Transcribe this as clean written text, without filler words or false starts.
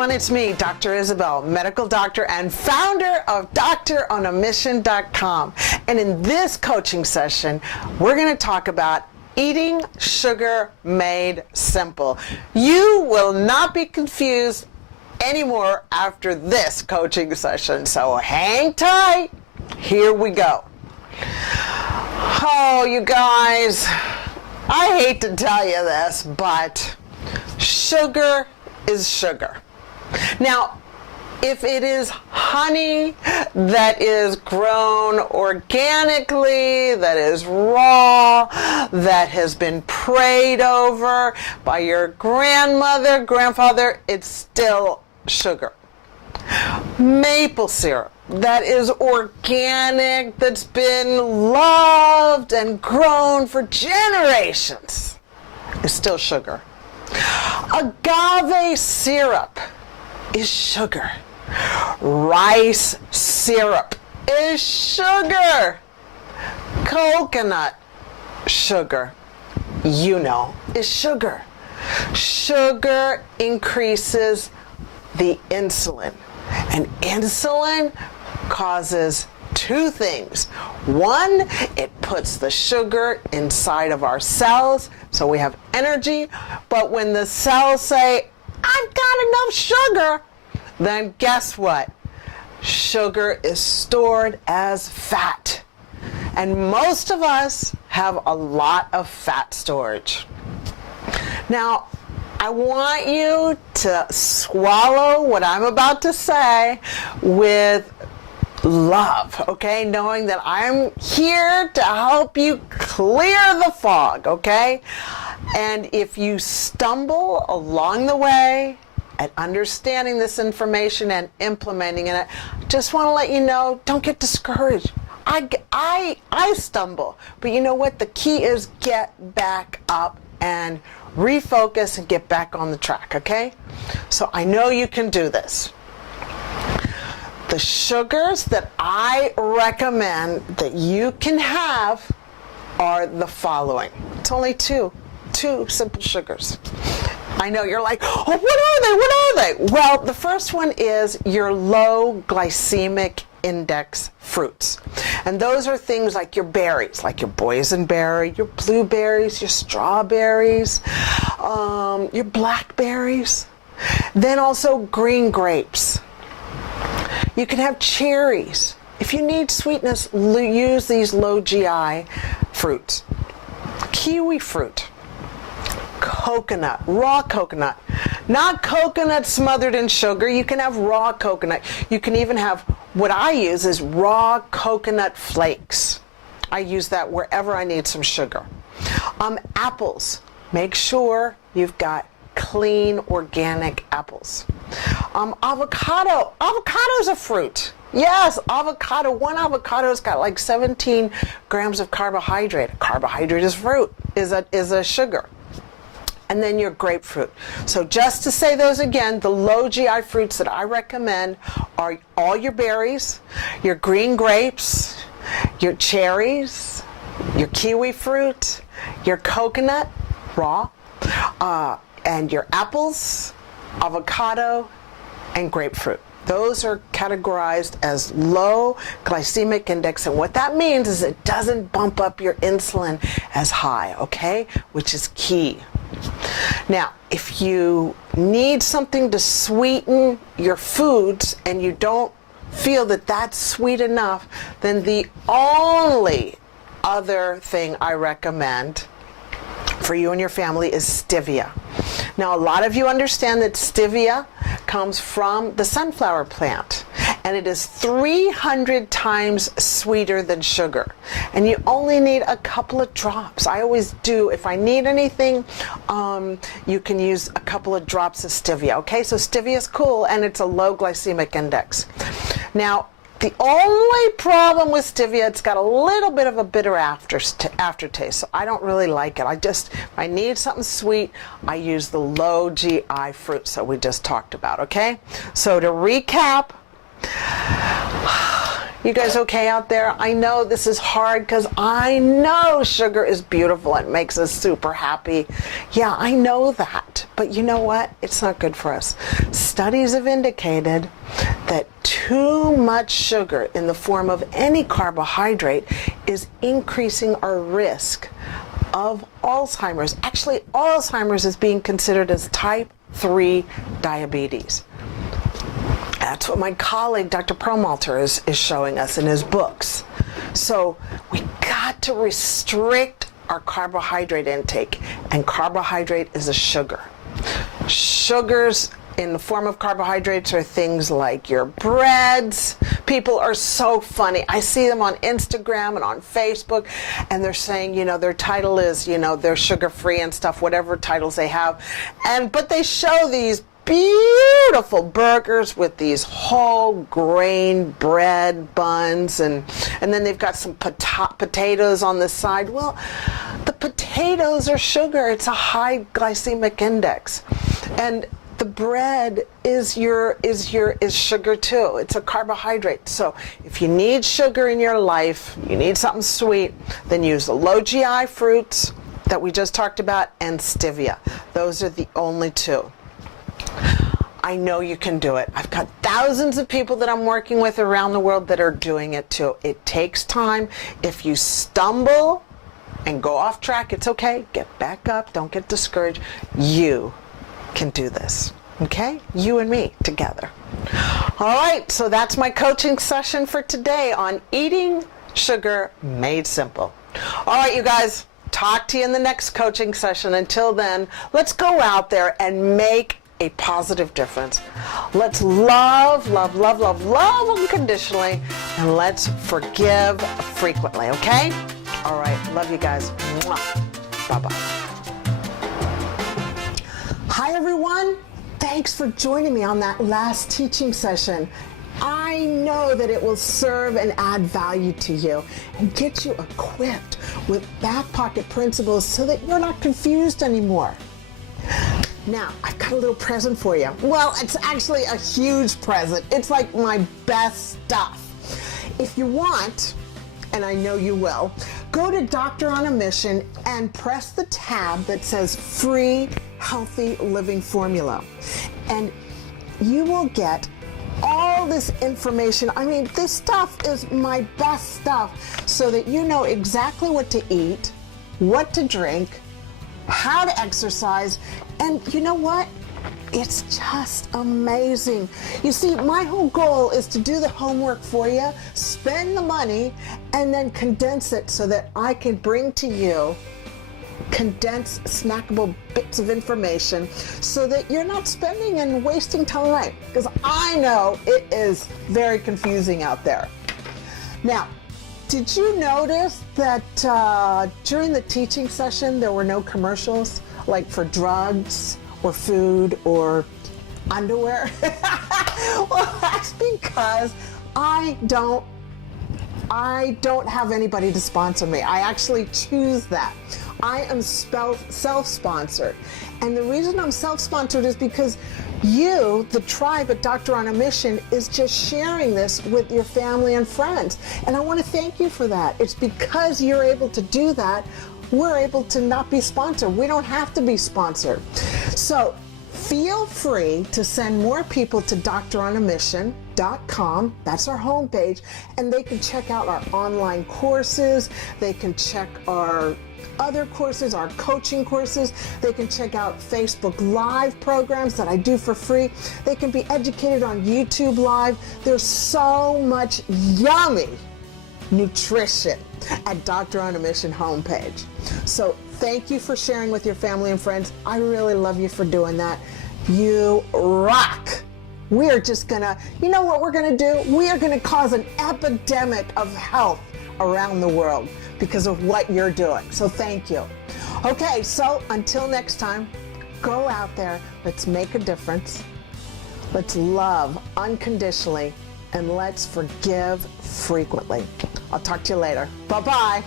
everyone, it's me, Dr. Isabel, medical doctor and founder of Doctoronamission.com. And in this coaching session, we're going to talk about eating sugar made simple. You will not be confused anymore after this coaching session, so hang tight. Here we go. Oh, you guys, I hate to tell you this, but sugar is sugar. Now, if it is honey that is grown organically, that is raw, that has been prayed over by your grandmother, grandfather, it's still sugar. Maple syrup that is organic, that's been loved and grown for generations, is still sugar. Agave syrup is sugar. Rice syrup is sugar. Coconut sugar, you know, is sugar. Sugar increases the insulin, and insulin causes two things. One, it puts the sugar inside of our cells so we have energy, but when the cells say, I've got enough sugar, then guess what? Sugar is stored as fat. And most of us have a lot of fat storage. Now, I want you to swallow what I'm about to say with love, okay? Knowing that I'm here to help you clear the fog, okay? And if you stumble along the way at understanding this information and implementing it, just want to let you know, don't get discouraged. I stumble, but you know what? The key is get back up and refocus and get back on the track, okay? So I know you can do this. The sugars that I recommend that you can have are the following. It's only two simple sugars. I know you're like, oh, what are they? What are they? Well, the first one is your low glycemic index fruits. And those are things like your berries, like your boysenberry, your blueberries, your strawberries, your blackberries. Then also green grapes. You can have cherries. If you need sweetness, use these low GI fruits. Kiwi fruit. Coconut, raw coconut. Not coconut smothered in sugar. You can have raw coconut. You can even have, what I use is raw coconut flakes. I use that wherever I need some sugar. Apples. Make sure you've got clean organic apples. Avocado. Avocado's a fruit. Yes, avocado. One avocado's got like 17 grams of carbohydrate. Carbohydrate is fruit, is a sugar. And then your grapefruit. So just to say those again, the low GI fruits that I recommend are all your berries, your green grapes, your cherries, your kiwi fruit, your coconut, raw, and your apples, avocado, and grapefruit. Those are categorized as low glycemic index, and what that means is it doesn't bump up your insulin as high, okay? Which is key. Now, if you need something to sweeten your foods and you don't feel that that's sweet enough, then the only other thing I recommend for you and your family is stevia. Now, a lot of you understand that stevia comes from the sunflower plant, and it is 300 times sweeter than sugar. And you only need a couple of drops. I always do. If I need anything, you can use a couple of drops of stevia. Okay, so stevia is cool, and it's a low glycemic index. Now, the only problem with stevia, it's got a little bit of a bitter aftertaste, so I don't really like it. If I need something sweet, I use the low GI fruits that we just talked about, okay? So to recap, You guys okay out there? I know this is hard because I know sugar is beautiful. It makes us super happy. Yeah, I know that. But you know what? It's not good for us. Studies have indicated that too much sugar in the form of any carbohydrate is increasing our risk of Alzheimer's. Actually, Alzheimer's is being considered as type 3 diabetes. That's what my colleague, Dr. Perlmutter, is showing us in his books. So we got to restrict our carbohydrate intake, and carbohydrate is a sugar. Sugars in the form of carbohydrates are things like your breads. People are so funny. I see them on Instagram and on Facebook, and they're saying, you know, their title is, you know, they're sugar-free and stuff, whatever titles they have. But they show these beautiful burgers with these whole grain bread buns, and then they've got some potatoes on the side. Well, the potatoes are sugar. It's a high glycemic index. And the bread is sugar too. It's a carbohydrate. So if you need sugar in your life, you need something sweet, then use the low GI fruits that we just talked about and stevia. Those are the only two. I know you can do it. I've got thousands of people that I'm working with around the world that are doing it too. It takes time. If you stumble and go off track, it's okay. Get back up. Don't get discouraged. You can do this. Okay? You and me together. All right, so that's my coaching session for today on eating sugar made simple. All right, you guys, talk to you in the next coaching session. Until then, let's go out there and make a positive difference. Let's love, love, love, love, love unconditionally, and let's forgive frequently, okay? All right, love you guys. Mwah. Bye-bye. Hi, everyone. Thanks for joining me on that last teaching session. I know that it will serve and add value to you and get you equipped with back pocket principles so that you're not confused anymore. Now, I've got a little present for you. Well, it's actually a huge present. It's like my best stuff. If you want, and I know you will, go to Doctor on a Mission and press the tab that says Free Healthy Living Formula. And you will get all this information. I mean, this stuff is my best stuff so that you know exactly what to eat, what to drink, how to exercise, and you know what? It's just amazing. You see, my whole goal is to do the homework for you, spend the money, and then condense it so that I can bring to you condensed, snackable bits of information so that you're not spending and wasting time, because I know it is very confusing out there. Now, did you notice that during the teaching session there were no commercials, like for drugs or food or underwear? Well, that's because I don't have anybody to sponsor me. I actually choose that. I am self-sponsored. And the reason I'm self-sponsored is because you, the tribe at Doctor on a Mission, is just sharing this with your family and friends. And I want to thank you for that. It's because you're able to do that, we're able to not be sponsored. We don't have to be sponsored. So feel free to send more people to doctoronamission.com. That's our homepage. And they can check out our online courses. They can check our other courses, our coaching courses. They can check out Facebook Live programs that I do for free. They can be educated on YouTube Live. There's so much yummy nutrition at Doctor on a Mission homepage. So thank you for sharing with your family and friends. I really love you for doing that. You rock. We are just gonna, you know what we're gonna do? We are gonna cause an epidemic of health around the world because of what you're doing. So thank you. Okay, so until next time, go out there, let's make a difference, let's love unconditionally, and let's forgive frequently. I'll talk to you later. Bye-bye.